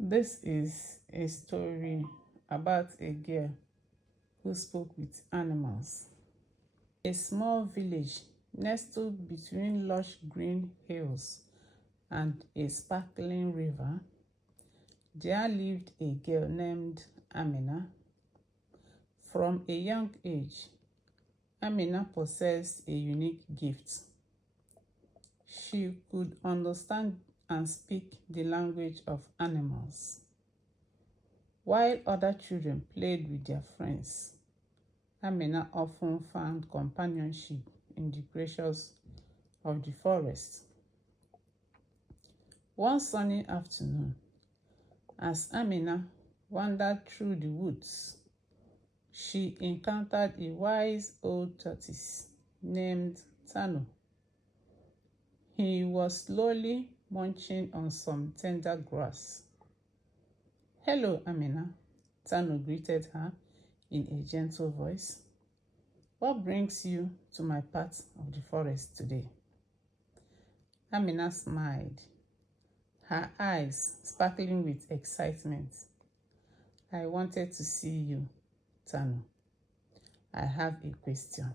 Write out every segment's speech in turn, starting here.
This is a story about a girl who spoke with animals. A small village nestled between lush green hills and a sparkling river. There lived a girl named Amina. From a young age, Amina possessed a unique gift. She could understand and speak the language of animals. While other children played with their friends, Amina often found companionship in the creatures of the forest. One sunny afternoon, as Amina wandered through the woods, she encountered a wise old tortoise named Tano. He was slowly munching on some tender grass. "Hello, Amina," Tano greeted her in a gentle voice. "What brings you to my part of the forest today?" Amina smiled, her eyes sparkling with excitement. "I wanted to see you, Tano. I have a question.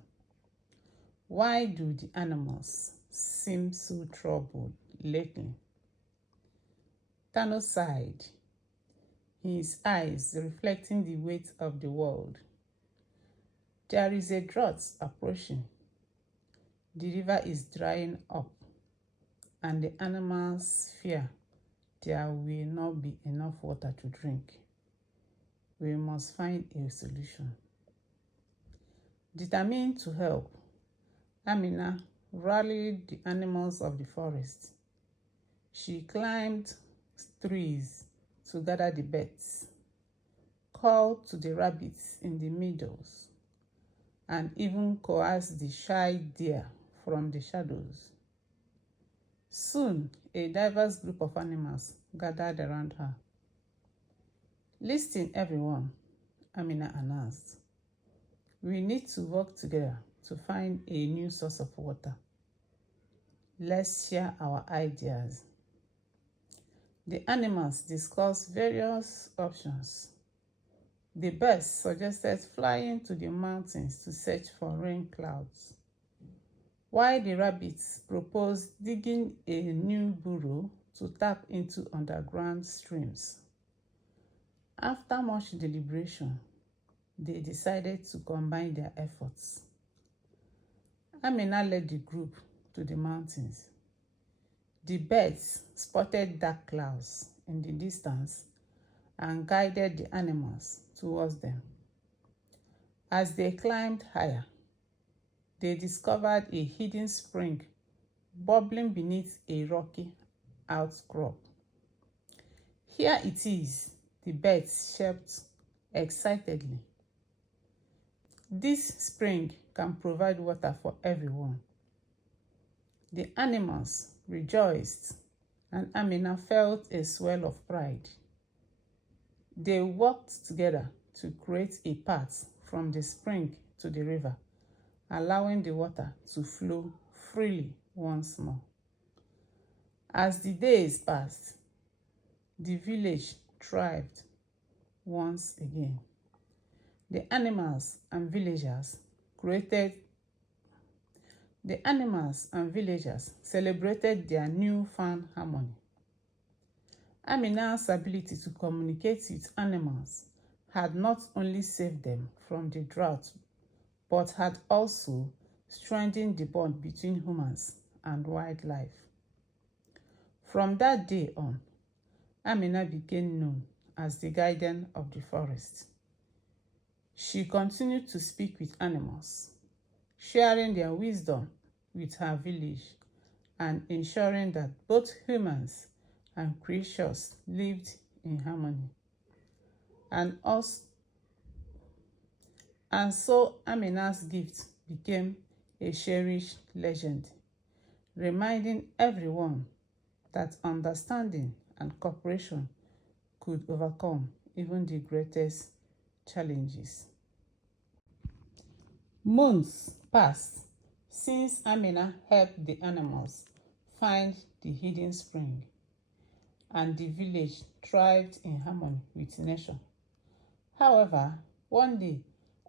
Why do the animals seem so troubled lately?" Tano sighed, his eyes reflecting the weight of the world. "There is a drought approaching. The river is drying up, and the animals fear there will not be enough water to drink. We must find a solution." Determined to help, Amina rallied the animals of the forest. She climbed trees to gather the birds, called to the rabbits in the meadows, and even coaxed the shy deer from the shadows. Soon, a diverse group of animals gathered around her. "Listen, everyone," Amina announced. "We need to work together to find a new source of water. Let's share our ideas." The animals discussed various options. The birds suggested flying to the mountains to search for rain clouds, while the rabbits proposed digging a new burrow to tap into underground streams. After much deliberation, they decided to combine their efforts. Amina led the group to the mountains. The birds spotted dark clouds in the distance and guided the animals towards them. As they climbed higher, they discovered a hidden spring bubbling beneath a rocky outcrop. "Here it is," the birds chirped excitedly. "This spring can provide water for everyone." The animals rejoiced, and Amina felt a swell of pride. They worked together to create a path from the spring to the river, allowing the water to flow freely once more. As the days passed, the village thrived once again. The animals and villagers celebrated their newfound harmony. Amina's ability to communicate with animals had not only saved them from the drought, but had also strengthened the bond between humans and wildlife. From that day on, Amina became known as the guardian of the forest. She continued to speak with animals, sharing their wisdom with her village and ensuring that both humans and creatures lived in harmony. And so Amina's gift became a cherished legend, reminding everyone that understanding and cooperation could overcome even the greatest challenges. Months passed since Amina helped the animals find the hidden spring. and the village thrived in harmony with nature. However, one day,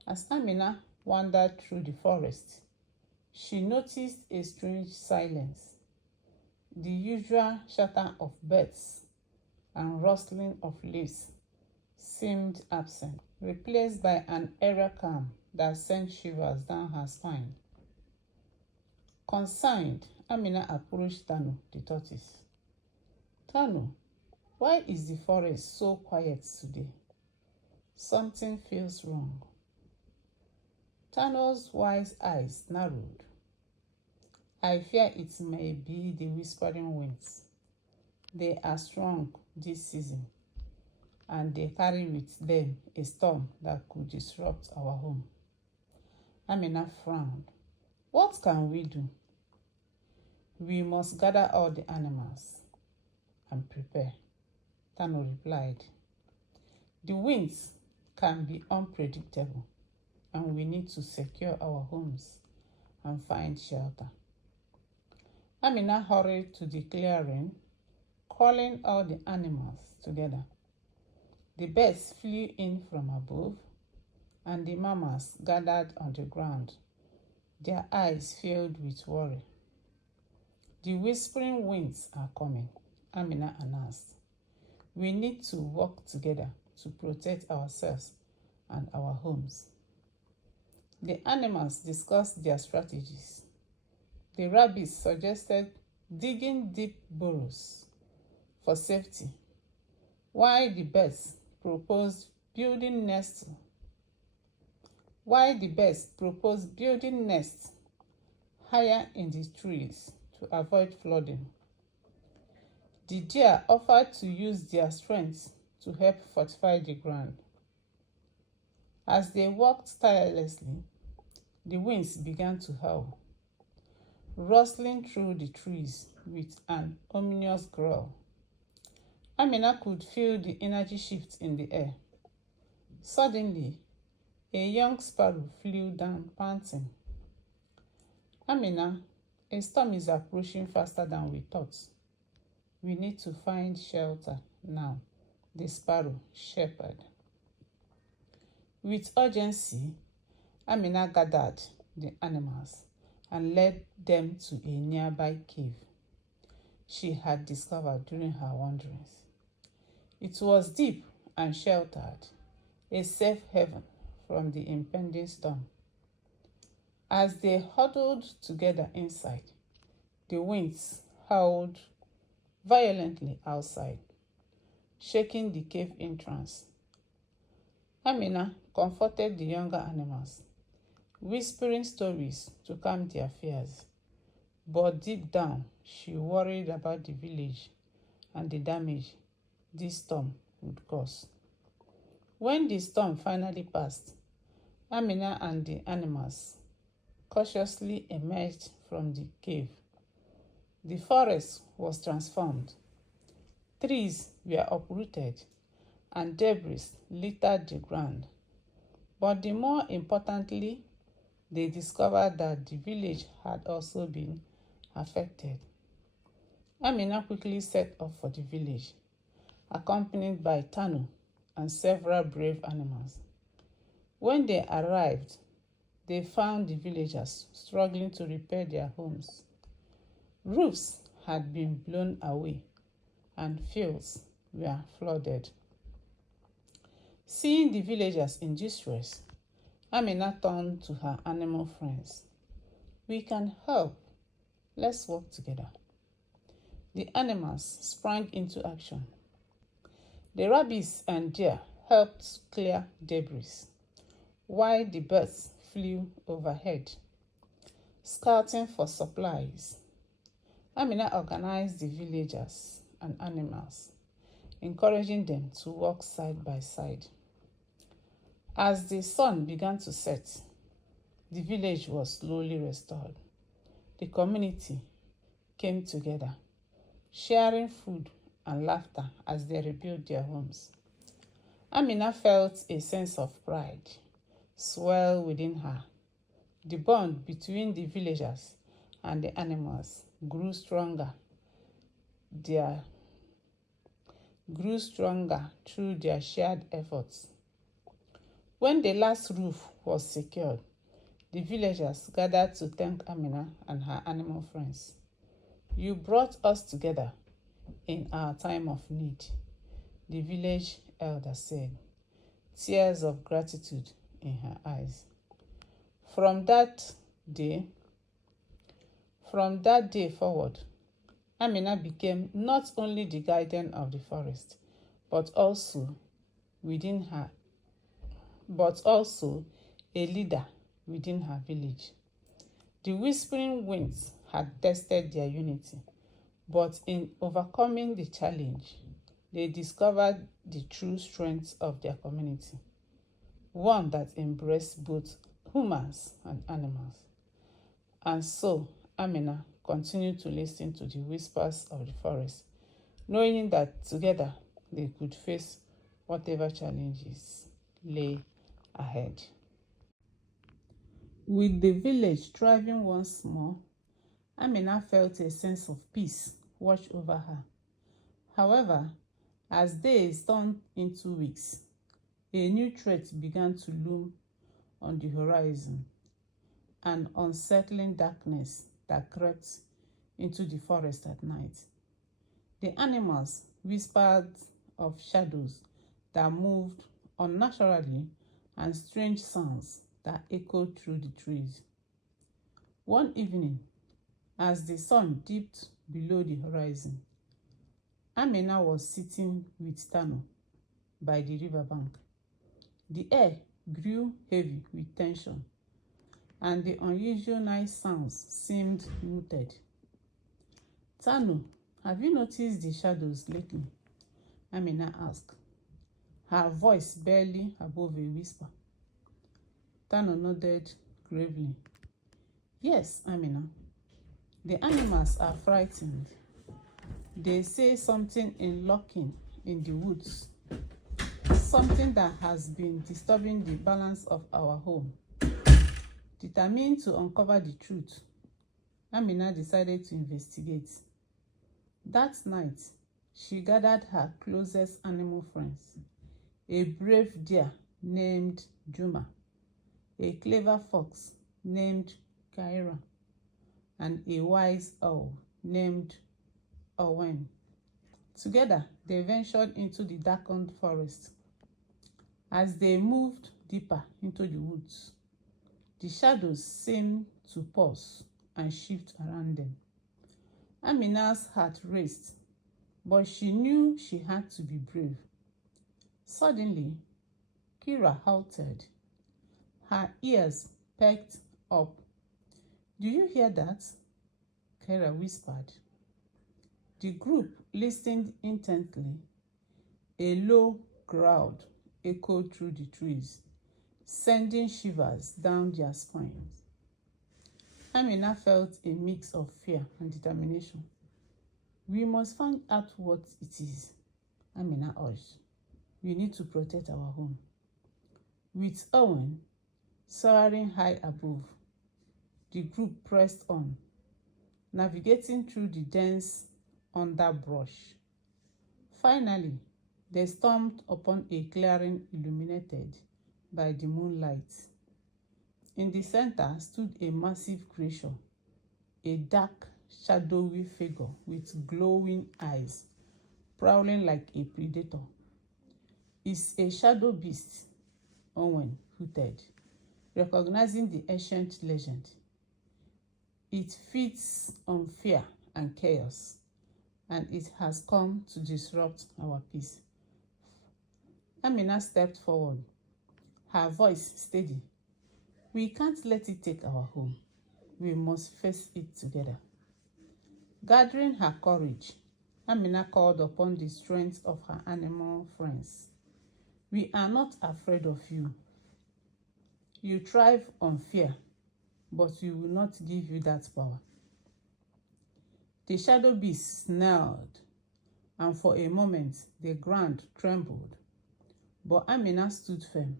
as Amina wandered through the forest, she noticed a strange silence. The usual chatter of birds and rustling of leaves seemed absent, replaced by an eerie calm that sent shivers down her spine. Concerned, Amina approached Tanu, the tortoise. Tanu, why is the forest so quiet today? Something feels wrong. Tanu's wise eyes narrowed. I fear it may be the whispering winds. They are strong this season, and they carry with them a storm that could disrupt our home. Amina frowned. What can we do? We must gather all the animals and prepare, Tanu replied. The winds can be unpredictable, and we need to secure our homes and find shelter. Amina hurried to the clearing, calling all the animals together. The birds flew in from above, and the mamas gathered on the ground, their eyes filled with worry. The whispering winds are coming, Amina announced. We need to work together to protect ourselves and our homes. The animals discussed their strategies. The rabbits suggested digging deep burrows for safety, while the birds proposed building nests higher in the trees to avoid flooding. The deer offered to use their strength to help fortify the ground. As they worked tirelessly, the winds began to howl, rustling through the trees with an ominous growl. Amina could feel the energy shift in the air. Suddenly, a young sparrow flew down, panting. Amina, a storm is approaching faster than we thought. We need to find shelter now, the sparrow chirped. With urgency, Amina gathered the animals and led them to a nearby cave she had discovered during her wanderings. It was deep and sheltered, a safe haven from the impending storm. As they huddled together inside, the winds howled violently outside, shaking the cave entrance. Amina comforted the younger animals, whispering stories to calm their fears. But deep down, she worried about the village and the damage this storm would cause. When the storm finally passed, Amina and the animals cautiously emerged from the cave. The forest was transformed. Trees were uprooted and debris littered the ground. But the more importantly, they discovered that the village had also been affected. Amina quickly set off for the village, accompanied by Tanu and several brave animals. When they arrived, they found the villagers struggling to repair their homes. Roofs had been blown away and fields were flooded. Seeing the villagers in distress, Amina turned to her animal friends. We can help. Let's work together. The animals sprang into action. The rabbits and deer helped clear debris, while the birds flew overhead, scouting for supplies. Amina organized the villagers and animals, encouraging them to work side by side. As the sun began to set, the village was slowly restored. The community came together, sharing food and laughter as they rebuilt their homes. Amina felt a sense of pride swell within her. The bond between the villagers and the animals grew stronger. Their grew stronger through their shared efforts. When the last roof was secured, the villagers gathered to thank Amina and her animal friends. "You brought us together in our time of need," the village elder said, tears of gratitude in her eyes. From that day, forward, Amina became not only the guardian of the forest, but also within her, but also a leader within her village. The whispering winds had tested their unity, but in overcoming the challenge, they discovered the true strength of their community, one that embraced both humans and animals. And so, Amina continued to listen to the whispers of the forest, knowing that together they could face whatever challenges lay ahead. With the village thriving once more, Amina felt a sense of peace wash over her. However, as days turned into weeks, a new threat began to loom on the horizon, an unsettling darkness that crept into the forest at night. The animals whispered of shadows that moved unnaturally and strange sounds that echoed through the trees. One evening, as the sun dipped below the horizon, Amina was sitting with Tano by the riverbank. The air grew heavy with tension, and the unusual night sounds seemed muted. "Tano, have you noticed the shadows lately?" Amina asked, her voice barely above a whisper. Tano nodded gravely. "Yes, Amina. The animals are frightened. They say something is lurking in the woods, something that has been disturbing the balance of our home." Determined to uncover the truth, Amina decided to investigate. That night, she gathered her closest animal friends, a brave deer named Juma, a clever fox named Kaira, and a wise owl named Owen. Together, they ventured into the darkened forest. As they moved deeper into the woods, the shadows seemed to pause and shift around them. Amina's heart raced, but she knew she had to be brave. Suddenly, Kira halted, her ears perked up. "Do you hear that?" Kira whispered. The group listened intently. A low growl echoed through the trees, sending shivers down their spines. Amina felt a mix of fear and determination. "We must find out what it is," Amina urged. "We need to protect our home." With Owen soaring high above, the group pressed on, navigating through the dense underbrush. Finally, they stumbled upon a clearing illuminated by the moonlight. In the center stood a massive creature, a dark, shadowy figure with glowing eyes, prowling like a predator. "It's a shadow beast," Owen hooted, recognizing the ancient legend. "It feeds on fear and chaos, and it has come to disrupt our peace." Amina stepped forward, her voice steady. "We can't let it take our home. We must face it together." Gathering her courage, Amina called upon the strength of her animal friends. "We are not afraid of you. You thrive on fear, but we will not give you that power." The shadow beast snarled, and for a moment the ground trembled. But Amina stood firm,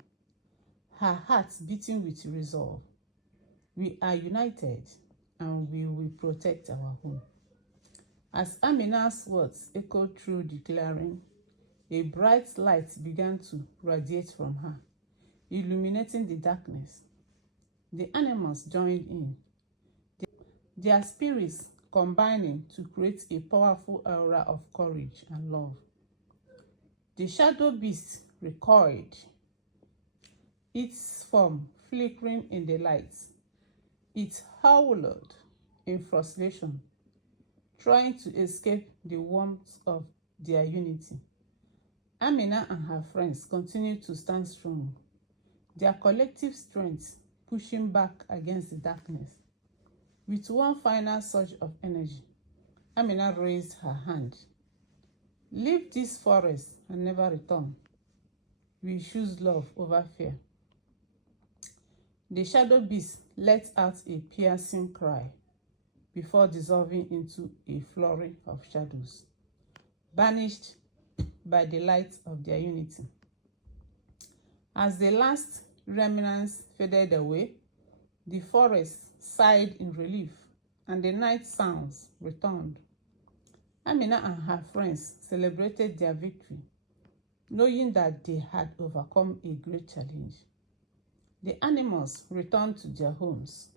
her heart beating with resolve. "We are united, and we will protect our home." As Amina's words echoed through the clearing, A bright light began to radiate from her, illuminating the darkness. The animals joined in, their spirits combining to create a powerful aura of courage and love. The shadow beast recoiled, its form flickering in the light. It howled in frustration, trying to escape the warmth of their unity. Amina and her friends continued to stand strong, their collective strength pushing back against the darkness. With one final surge of energy, Amina raised her hand. Leave this forest and never return. We choose love over fear. The shadow beast let out a piercing cry before dissolving into a flurry of shadows, banished by the light of their unity. As the last remnants faded away, the forest sighed in relief, and the night sounds returned. Amina and her friends celebrated their victory, knowing that they had overcome a great challenge. The animals returned to their homes,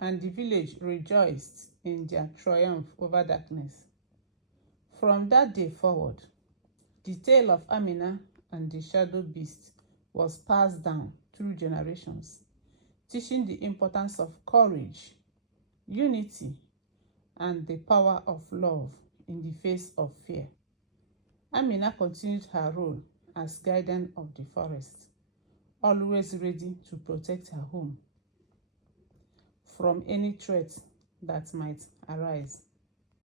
and the village rejoiced in their triumph over darkness. From that day forward, the tale of Amina and the shadow beast was passed down through generations, teaching the importance of courage, unity, and the power of love in the face of fear. Amina continued her role as guardian of the forest, always ready to protect her home from any threat that might arise.